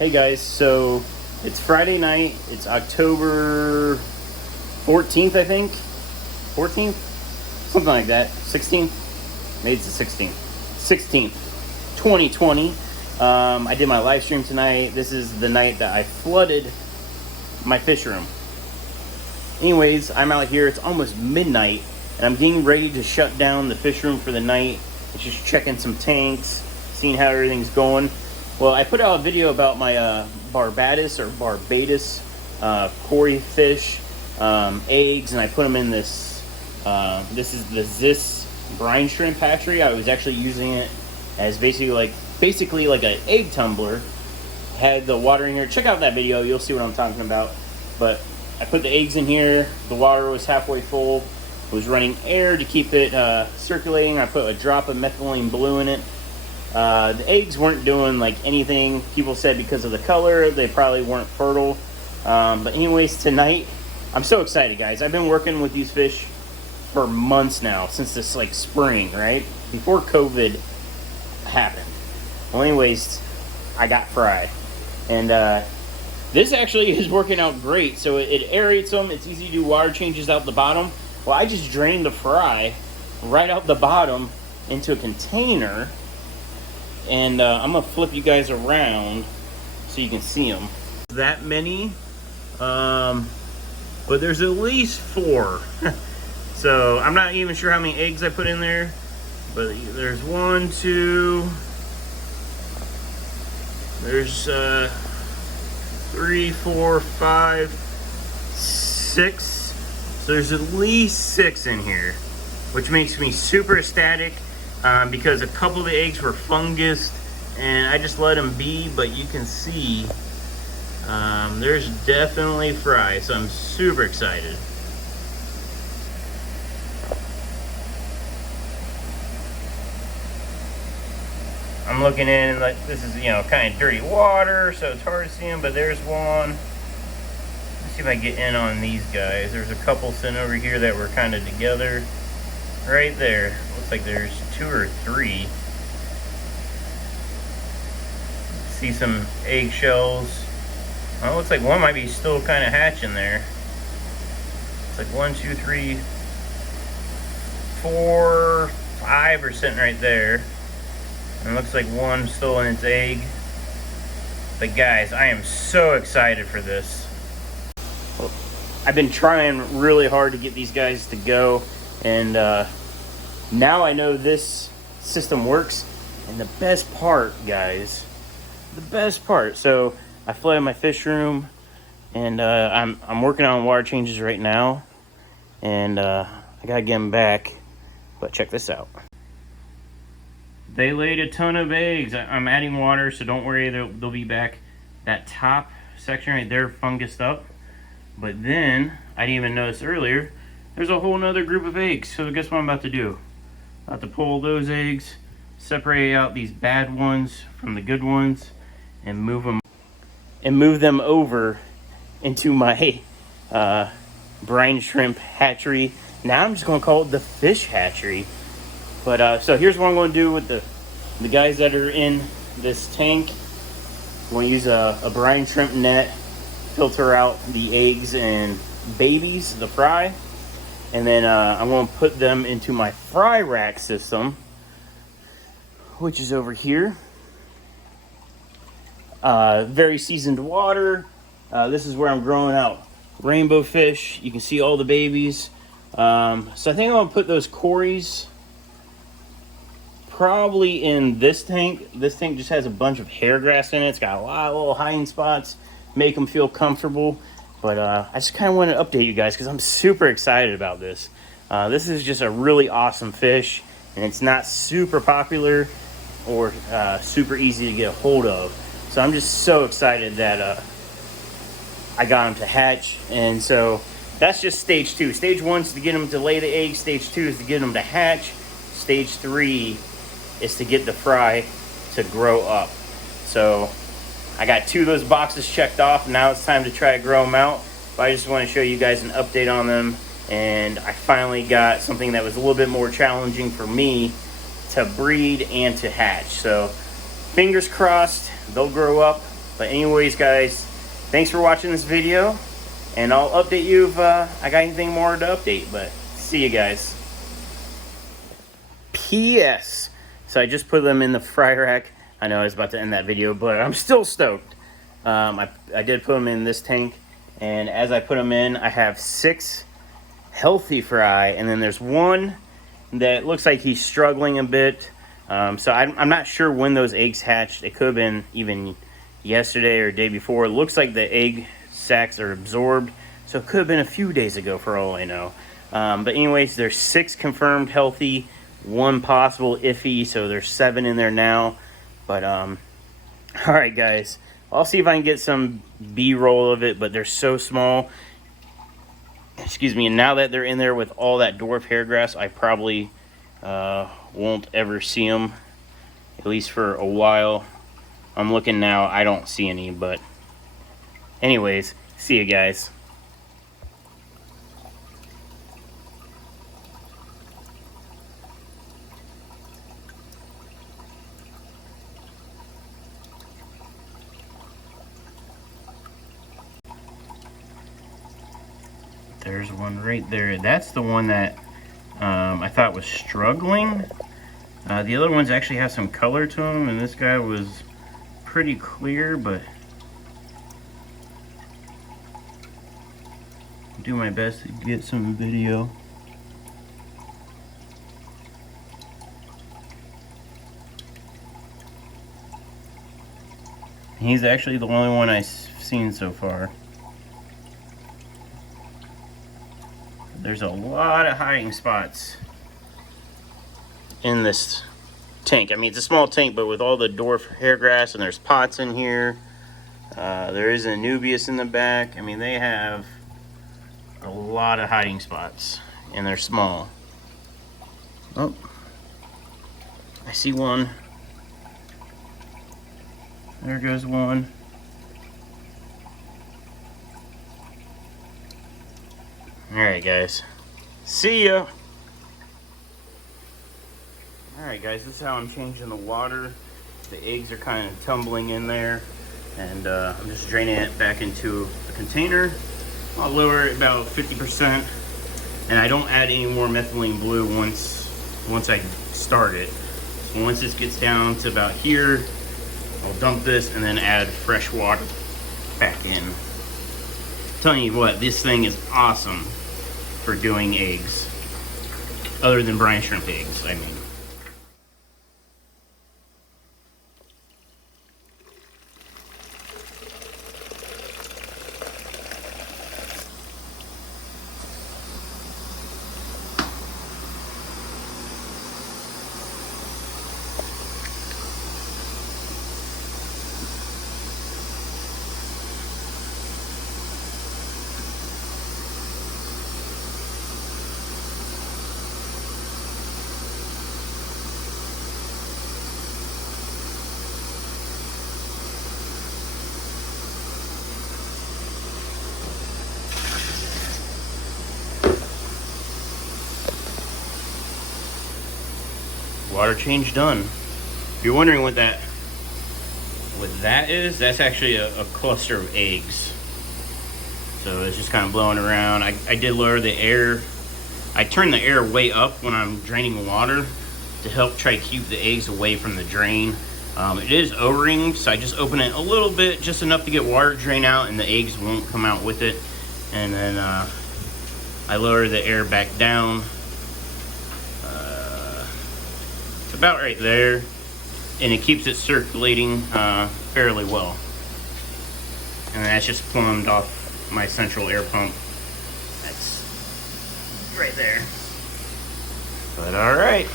Hey guys, so it's Friday night. It's October 14th, I think. 14th? Something like that. 16th? Maybe it's the 16th. 16th, 2020. I did my live stream tonight. This is the night that I flooded my fish room. Anyways, I'm out here. It's almost midnight, and I'm getting ready to shut down the fish room for the night. It's just checking some tanks, seeing how everything's going. Well, I put out a video about my Barbatus or Barbatus cory fish eggs, and I put them in this. This is the Zis brine shrimp hatchery. I was actually using it as basically like an egg tumbler. Had the water in here. Check out that video. You'll see what I'm talking about. But I put the eggs in here. The water was halfway full. It was running air to keep it circulating. I put a drop of methylene blue in it. The eggs weren't doing like anything. People said because of the color, they probably weren't fertile. But anyways, tonight, I'm so excited, guys. I've been working with these fish for months now, since this like spring, right? Before COVID happened. Well, anyways, I got fry. And this actually is working out great. So it aerates them. It's easy to do water changes out the bottom. Well, I just drained the fry right out the bottom into a container. And I'm going to flip you guys around so you can see them. That many, but there's at least 4. So I'm not even sure how many eggs I put in there. But there's 1, 2, there's 3, 4, 5, 6. So there's at least 6 in here, which makes me super ecstatic. Because a couple of the eggs were fungus, and I just let them be, but you can see there's definitely fry, so I'm super excited. I'm looking in, like, this is, kind of dirty water, so it's hard to see them, but there's one. Let's see if I get in on these guys. There's a couple sitting over here that were kind of together. Right there. Looks like there's 2 or 3. See some eggshells. Well, it looks like one might be still kind of hatching there. It's like 1, 2, 3, 4, 5 are sitting right there. And it looks like one still in its egg. But guys, I am so excited for this. I've been trying really hard to get these guys to go. And now I know this system works. And the best part, guys, so I flooded my fish room, and I'm working on water changes right now, and I gotta get them back. But check this out. They laid a ton of eggs. I'm adding water, so don't worry, they'll be back. That top section right there fungused up, but then I didn't even notice earlier. There's a whole nother group of eggs. So guess what I'm about to do? I'm about to pull those eggs, separate out these bad ones from the good ones, and move them over into my brine shrimp hatchery. Now I'm just going to call it the fish hatchery. But so here's what I'm going to do with the guys that are in this tank. I'm going to use a brine shrimp net, filter out the eggs and babies, the fry. And then I'm going to put them into my fry rack system, which is over here. Very seasoned water. This is where I'm growing out rainbow fish. You can see all the babies. So I think I'm going to put those corys probably in this tank. This tank just has a bunch of hair grass in it. It's got a lot of little hiding spots, make them feel comfortable. But I just kind of want to update you guys because I'm super excited about this. This is just a really awesome fish, and it's not super popular or super easy to get a hold of. So I'm just so excited that I got them to hatch. And so that's just stage 2. Stage 1 is to get them to lay the eggs. Stage 2 is to get them to hatch. Stage 3 is to get the fry to grow up. So I got 2 of those boxes checked off. Now it's time to try to grow them out. But I just want to show you guys an update on them. And I finally got something that was a little bit more challenging for me to breed and to hatch. So fingers crossed they'll grow up But anyways, guys, thanks for watching this video, and I'll update you if I got anything more to update. But see you guys. P.S. So I just put them in the fry rack. I know I was about to end that video, but I'm still stoked. I did put them in this tank, and as I put them in, I have 6 healthy fry, and then there's one that looks like he's struggling a bit. So I'm not sure when those eggs hatched. It could have been even yesterday or day before. It looks like the egg sacs are absorbed, so it could have been a few days ago for all I know. But anyways, there's 6 confirmed healthy, 1 possible iffy, so there's 7 in there now. But all right, guys, I'll see if I can get some B-roll of it, but they're so small. Excuse me. And now that they're in there with all that dwarf hairgrass, I probably won't ever see them, at least for a while. I'm looking now, I don't see any, but anyways, see you guys. There's one right there. That's the one that I thought was struggling. The other ones actually have some color to them, and this guy was pretty clear, but I'll do my best to get some video. He's actually the only one I've seen so far. There's a lot of hiding spots in this tank. I mean, it's a small tank, but with all the dwarf hairgrass, and there's pots in here. There is a Nubius in the back. I mean, they have a lot of hiding spots, and they're small. Oh, I see one. There goes one. Alright, guys. See ya! Alright, guys, this is how I'm changing the water. The eggs are kind of tumbling in there, and I'm just draining it back into a container. I'll lower it about 50%, and I don't add any more methylene blue once I start it. So once this gets down to about here, I'll dump this and then add fresh water back in. I'm telling you what, this thing is awesome for doing eggs, other than brine shrimp eggs, I mean. Water change done. If you're wondering what that is, that's actually a cluster of eggs. So it's just kind of blowing around. I did lower the air. I turn the air way up when I'm draining water to help try to keep the eggs away from the drain. It is O-ringed, so I just open it a little bit, just enough to get water drain out, and the eggs won't come out with it. And then I lower the air back down. About right there, and it keeps it circulating fairly well. And that's just plumbed off my central air pump. That's right there. But all right.